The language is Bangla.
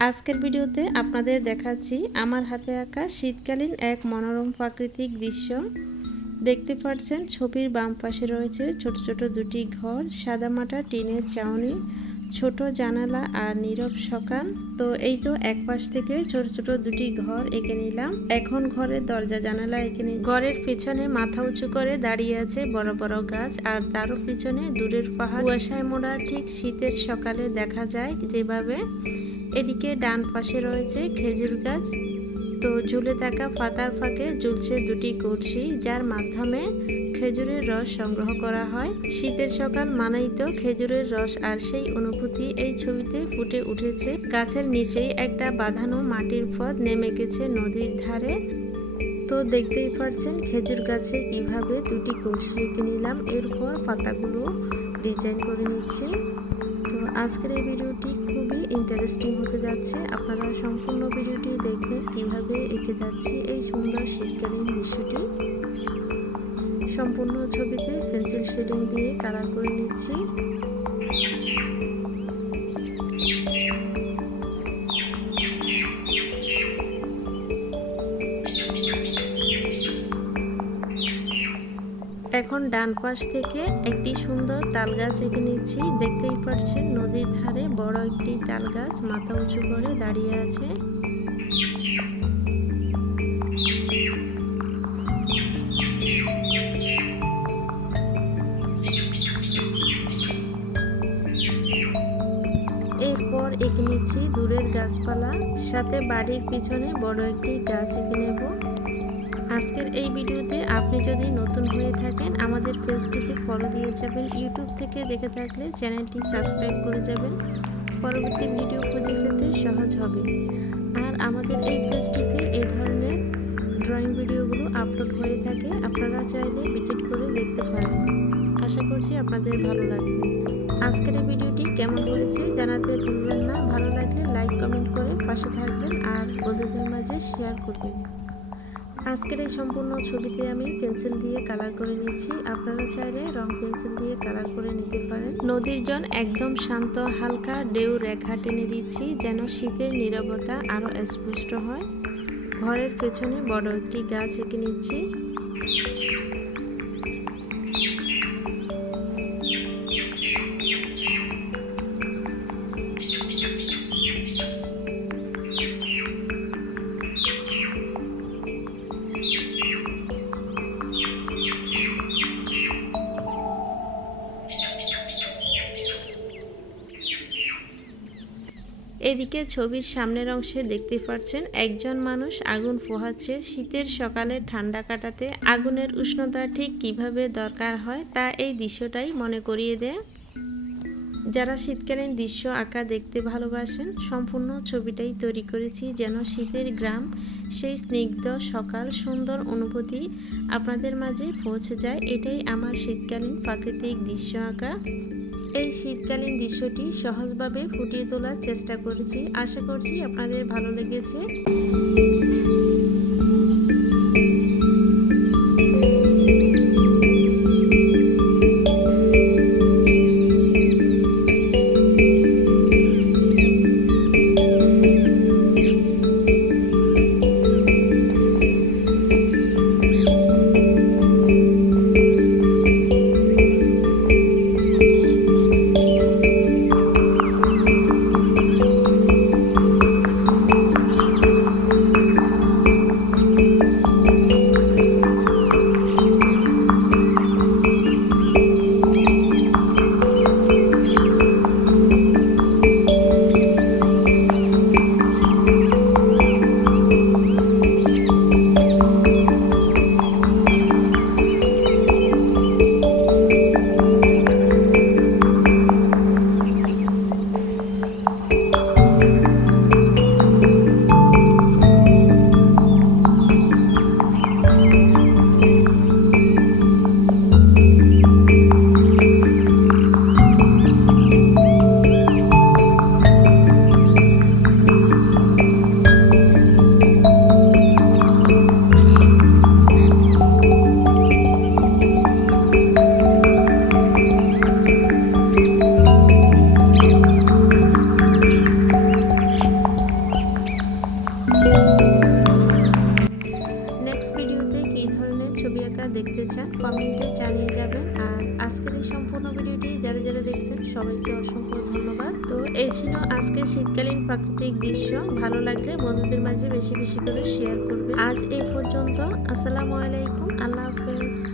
আজকের ভিডিওতে আপনাদের দেখাচ্ছি আমার হাতে আঁকা শীতকালীন এক মনোরম প্রাকৃতিক দৃশ্য। দেখতে পাচ্ছেন ছবির বাম পাশে রয়েছে ছোট ছোট দুটি ঘর, সাদামাটা, টিনের চাউনি, ছোট জানালা আর নীরব সকাল। তো এই তো এক পাশ থেকে ছোট ছোট দুটি ঘর এঁকে নিলাম। এখন ঘরের দরজা, জানালা এঁকে নিই ঘরের পিছনে মাথা উঁচু করে দাঁড়িয়ে আছে বড় বড় গাছ আর তারও পিছনে দূরের পাহাড়। কুয়াশায় মোড়া ঠিক শীতের সকালে দেখা যায় যেভাবে এদিকে ডান পাশে রয়েছে খেজুর গাছ। তো ঝুলে থাকা পাতার ফাঁকে ঝুলছে দুটি কলসি, যার মাধ্যমে খেজুরের রস সংগ্রহ করা হয়। শীতের সকাল মানেই তো খেজুরের রস আর সেই অনুভূতি এই ছবিতে ফুটে উঠেছে। গাছের নিচেই একটা বাঁধানো মাটির পথ নেমে গেছে নদীর ধারে। তো দেখতেই পারছেন খেজুর গাছে কীভাবে দুটি কলসি রেখে নিলাম। এরপর পাতাগুলো ডিজাইন করে নিচ্ছি। তো আজকের এই ভিডিওটি ইন্টারেস্টিং হতে যাচ্ছে। আপনারা সম্পূর্ণ ভিডিওটি দেখবেন কীভাবে এঁকে যাচ্ছে এই সুন্দর শীতকালীন দৃশ্যটি। সম্পূর্ণ ছবিতে পেন্সিল শেডিং দিয়ে কালার করে নিচ্ছি। এখন ডান পাশ থেকে একটি সুন্দর তাল গাছ এঁকে নিচ্ছি। দেখতেই পাচ্ছেন নদীর ধারে বড় একটি তাল গাছ মাথা উঁচু করে দাঁড়িয়ে আছে। এরপর এঁকে নিচ্ছি দূরের গাছপালা। সাথে বাড়ির পিছনে বড় একটি গাছ এঁকে নেব। আজকের এই ভিডিওতে আপনি যদি নতুন হয়ে থাকেন, আমাদের পেজটিতে ফলো দিয়ে যাবেন। ইউটিউব থেকে দেখে থাকলে চ্যানেলটি সাবস্ক্রাইব করে যাবেন। পরবর্তী ভিডিও খুঁজে পেতে সহজ হবে। আর আমাদের এই পেজটিতে এই ধরনের ড্রয়িং ভিডিওগুলো আপলোড হয়ে থাকে। আপনারা চাইলে ভিজিট করে দেখতে পারেন। আশা করছি আপনাদের ভালো লাগবে। আজকের এই ভিডিওটি কেমন হয়েছে জানাতে ভুলবেন না। ভালো লাগলে লাইক কমেন্ট করে পাশে থাকবেন আর বন্ধুদের মাঝে শেয়ার করবেন। আজকের এই সম্পূর্ণ ছবিতে আমি পেন্সিল দিয়ে কালার করে নিচ্ছি আপনারা চাইলে রং পেন্সিল দিয়ে কালার করে নিতে পারেন। নদীর জল একদম শান্ত, হালকা ডেউ রেখা টেনে দিচ্ছি যেন শীতের নিরবতা আরও স্পষ্ট হয়। ঘরের পেছনে বড় একটি গাছ এঁকে নিচ্ছি। এদিকে ছবির সামনের অংশে দেখতে পাচ্ছেন একজন মানুষ আগুন পোহাচ্ছে। শীতের সকালে ঠান্ডা কাটাতে আগুনের উষ্ণতা ঠিক কীভাবে দরকার হয় তা এই দৃশ্যটাই মনে করিয়ে দেয়। যারা শীতকালীন দৃশ্য আঁকা দেখতে ভালোবাসেন, সম্পূর্ণ ছবিটাই তৈরি করেছি যেন শীতের গ্রাম, সেই স্নিগ্ধ সকাল, সুন্দর অনুভূতি আপনাদের মাঝে পৌঁছে যায়। এটাই আমার শীতকালীন প্রাকৃতিক দৃশ্য আঁকা। এই শীতকালীন দৃশ্যটি সহজভাবে ফুটিয়ে তোলার চেষ্টা করেছি। আশা করছি আপনাদের ভালো লেগেছে। দেখতে চান, কমেন্টে জানিয়ে যাবেন। আর আজকের এই সম্পূর্ণ ভিডিওটি যারা যারা দেখছেন, সবাইকে অসংখ্য ধন্যবাদ। তো এই ছিল আজকের শীতকালীন প্রাকৃতিক দৃশ্য। ভালো লাগলে বন্ধুদের মাঝে বেশি বেশি করে শেয়ার করবে আজ এই পর্যন্ত, আসসালামু আলাইকুম, আল্লাহ হাফেজ।